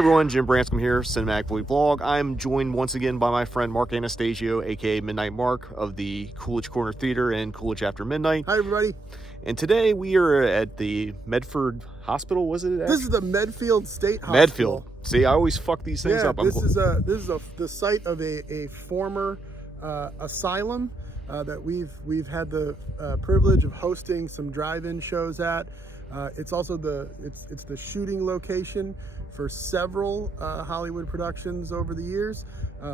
everyone, Jim Branscombe here, Cinematic Boy Vlog. I'm joined once again by my friend Mark Anastasio, aka Midnite Mark of the Coolidge Corner Theater and Coolidge After Midnight. Hi everybody. And today we are at the Medford Hospital, was it? This is the Medfield State Hospital. Medfield. See, I always fuck these things up. This is the site of a former asylum that we've had the privilege of hosting some drive-in shows at. It's also the shooting location for several Hollywood productions over the years.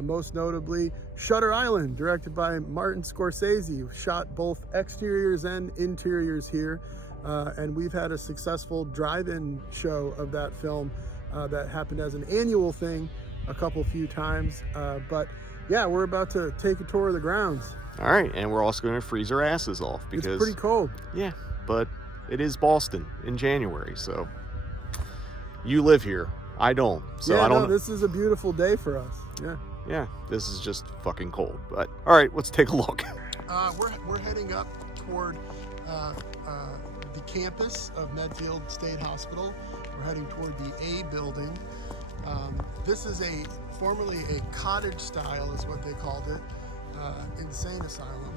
Most notably, Shutter Island, directed by Martin Scorsese, who shot both exteriors and interiors here. And we've had a successful drive-in show of that film that happened as an annual thing a few times. But yeah, we're about to take a tour of the grounds. All right, and we're also going to freeze our asses off because it's pretty cold. Yeah, but it is Boston in January, so you live here. I don't. So yeah, I don't know. This is a beautiful day for us. Yeah, this is just fucking cold. But all right, let's take a look. We're heading up toward the campus of Medfield State Hospital. We're heading toward the A building. This is formerly a cottage style, is what they called it, insane asylum,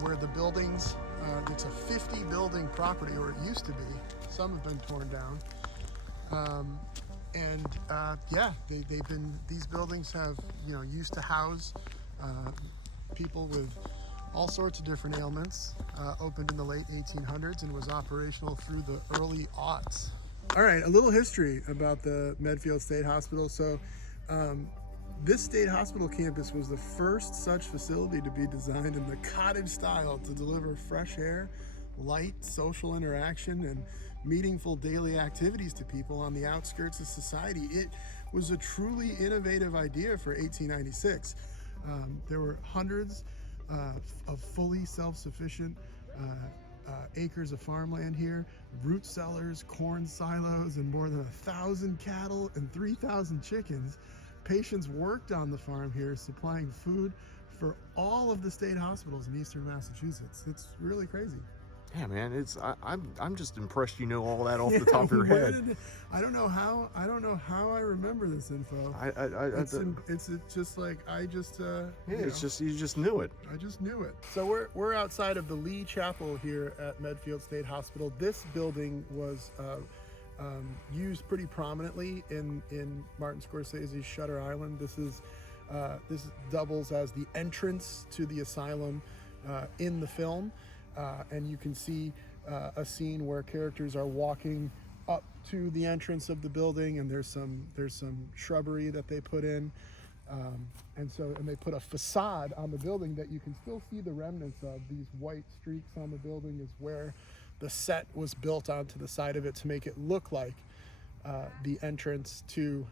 where the buildings, it's a 50 building property, or it used to be. Some have been torn down. These buildings have, used to house people with all sorts of different ailments. Opened in the late 1800s and was operational through the early aughts. All right, a little history about the Medfield State Hospital. So this state hospital campus was the first such facility to be designed in the cottage style to deliver fresh air, light, social interaction, and meaningful daily activities to people on the outskirts of society. It was a truly innovative idea for 1896. There were hundreds of fully self-sufficient acres of farmland here, root cellars, corn silos, and more than 1,000 cattle and 3,000 chickens. Patients worked on the farm here, supplying food for all of the state hospitals in eastern Massachusetts. It's really crazy. Yeah, man, I'm just impressed you know all that off the top of your head. I don't know how I remember this info. It's just like you just knew it. I just knew it. So we're outside of the Lee Chapel here at Medfield State Hospital. This building was used pretty prominently in Martin Scorsese's Shutter Island. This doubles as the entrance to the asylum in the film. And you can see a scene where characters are walking up to the entrance of the building, and there's some shrubbery that they put in, and they put a facade on the building that you can still see the remnants of. These white streaks on the building is where the set was built onto the side of it to make it look like the entrance to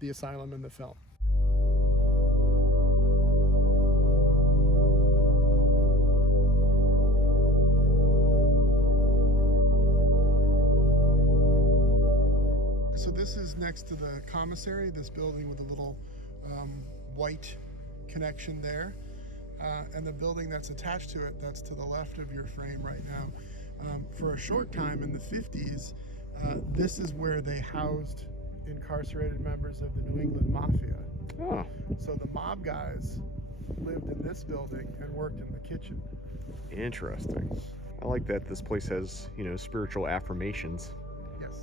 the asylum in the film. So this is next to the commissary, this building with a little white connection there. And the building that's attached to it, that's to the left of your frame right now. For a short time in the 50s, this is where they housed incarcerated members of the New England Mafia. Oh. So the mob guys lived in this building and worked in the kitchen. Interesting. I like that this place has, spiritual affirmations. Yes.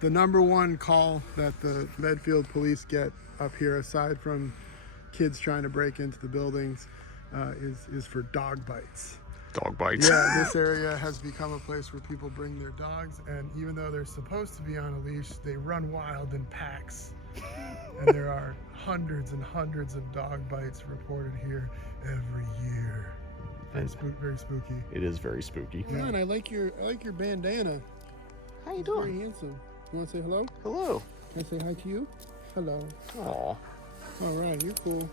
The number one call that the Medfield police get up here, aside from kids trying to break into the buildings, is for dog bites. Dog bites? Yeah, this area has become a place where people bring their dogs, and even though they're supposed to be on a leash, they run wild in packs. And there are hundreds and hundreds of dog bites reported here every year. Very spooky. It is very spooky. Yeah, and I like your bandana. How you It's doing? very handsome. You want to say hello? Hello. Can I say hi to you? Hello. Aw. All right, you're cool.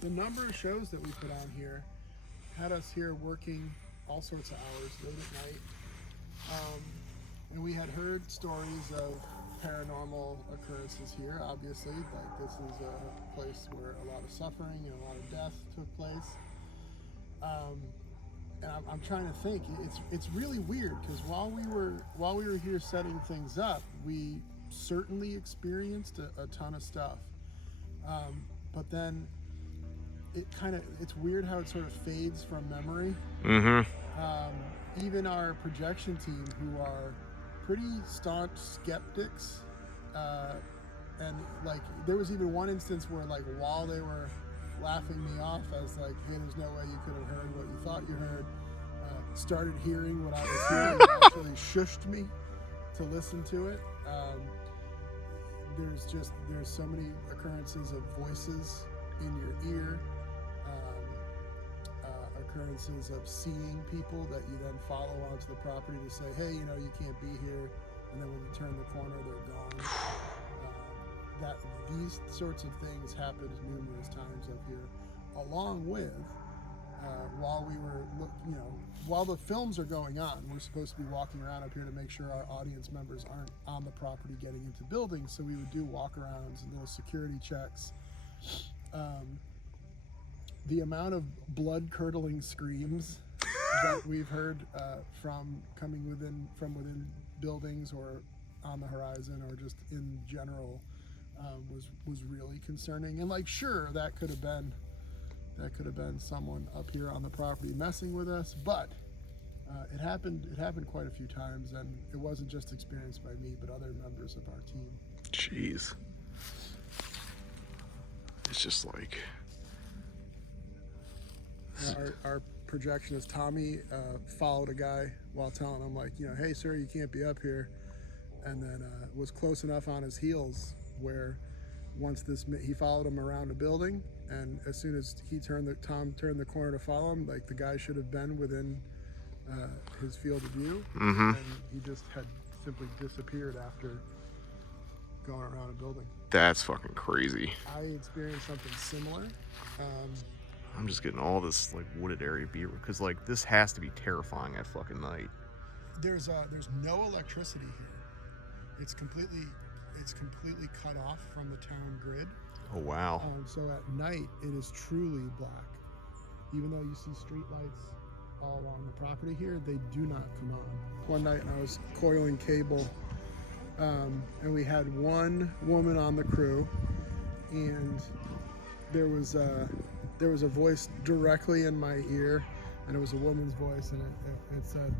The number of shows that we put on here had us here working all sorts of hours, late at night. And we had heard stories of paranormal occurrences here, obviously. Like, this is a place where a lot of suffering and a lot of death took place. And I'm trying to think. It's really weird because while we were here setting things up, we certainly experienced a ton of stuff. But then it's weird how it sort of fades from memory. Even our projection team, who are pretty staunch skeptics, and like there was even one instance where, like, while they were laughing me off as like, hey, there's no way you could have heard what you thought you heard, started hearing what I was hearing and actually shushed me to listen to it. There's so many occurrences of voices in your ear, occurrences of seeing people that you then follow onto the property to say, hey, you know, you can't be here, and then when you turn the corner, they're gone. These sorts of things happened numerous times up here, along with while the films are going on, we're supposed to be walking around up here to make sure our audience members aren't on the property getting into buildings, so we would do walk-arounds and little security checks. The amount of blood-curdling screams that we've heard from within buildings or on the horizon or just in general was really concerning. And like, sure, that could have been someone up here on the property messing with us, but it happened quite a few times, and it wasn't just experienced by me but other members of our team. Jeez. It's just like our projectionist Tommy followed a guy while telling him, like, you know, hey sir, you can't be up here, and then was close enough on his heels where he followed him around a building, and as soon as Tom turned the corner to follow him, like, the guy should have been within his field of view, and he just had simply disappeared after going around a building. That's fucking crazy. I experienced something similar. I'm just getting all this like wooded area beer because like this has to be terrifying at fucking night. There's no electricity here. It's completely cut off from the town grid. Oh wow. So at night it is truly black. Even though you see street lights all along the property here, they do not come on. One night I was coiling cable, and we had one woman on the crew, and there was a voice directly in my ear, and it was a woman's voice, and it said,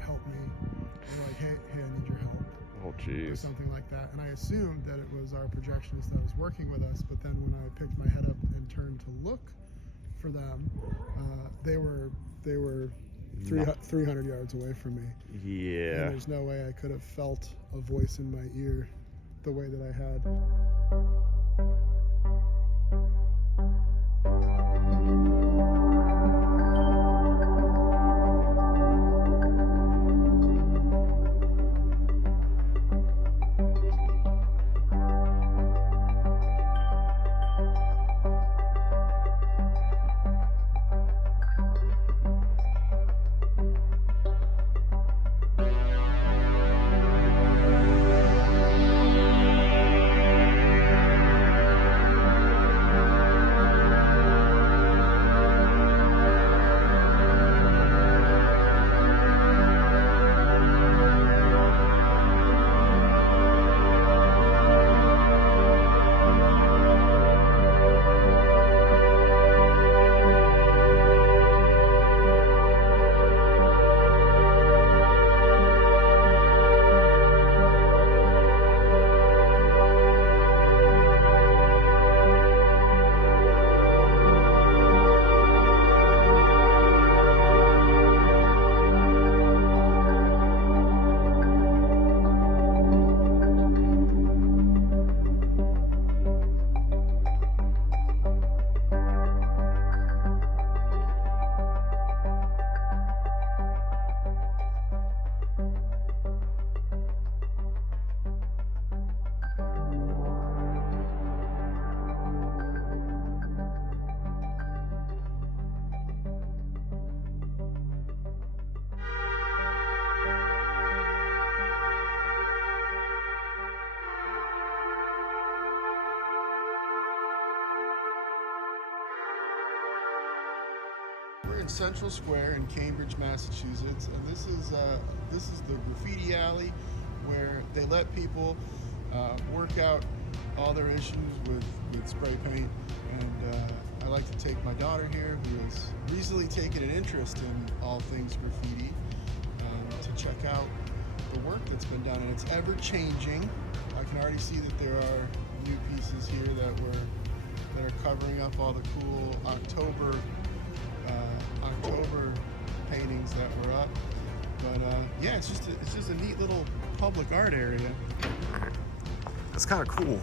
help me. And like, hey, I need your help. Oh, jeez. Or something like that. And I assumed that it was our projectionist that was working with us, but then when I picked my head up and turned to look for them, they were 300 yards away from me. Yeah. And there's no way I could have felt a voice in my ear the way that I had. in Central Square in Cambridge, Massachusetts, and this is the graffiti alley where they let people work out all their issues with spray paint. And I like to take my daughter here, who has recently taken an interest in all things graffiti, to check out the work that's been done, and it's ever changing. I can already see that there are new pieces here that are covering up all the cool October paintings that were up. But yeah, it's just a neat little public art area. That's kind of cool.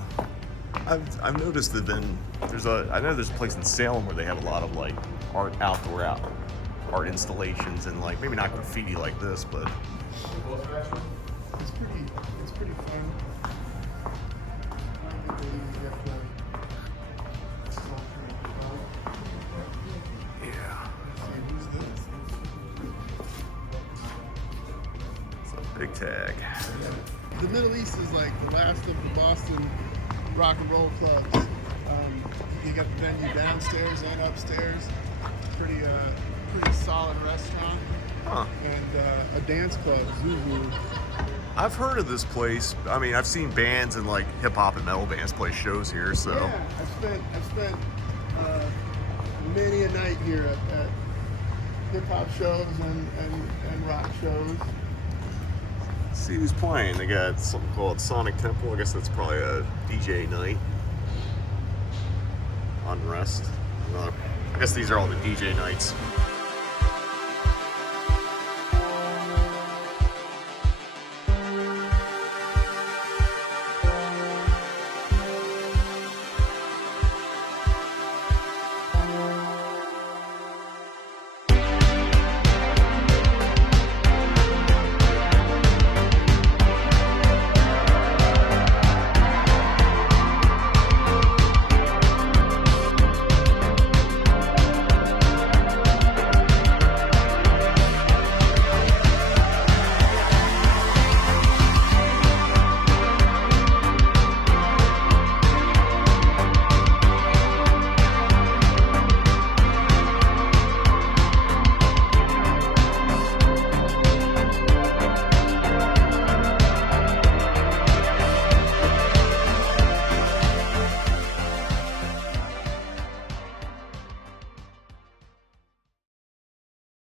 I've noticed that I know there's a place in Salem where they have a lot of like outdoor art installations, and like maybe not graffiti like this, but it's pretty fun. I believe you have to. yeah, it's a big tag. The Middle East is like the last of the Boston rock and roll clubs. You got the venue downstairs and upstairs. Pretty solid restaurant. Huh. And a dance club, Zuzu. I've heard of this place. I mean, I've seen bands and like hip hop and metal bands play shows here. So yeah, I've spent many a night here at hip hop shows and rock shows. see who's playing. They got something called Sonic Temple. I guess that's probably a DJ night. Unrest. I guess these are all the DJ nights.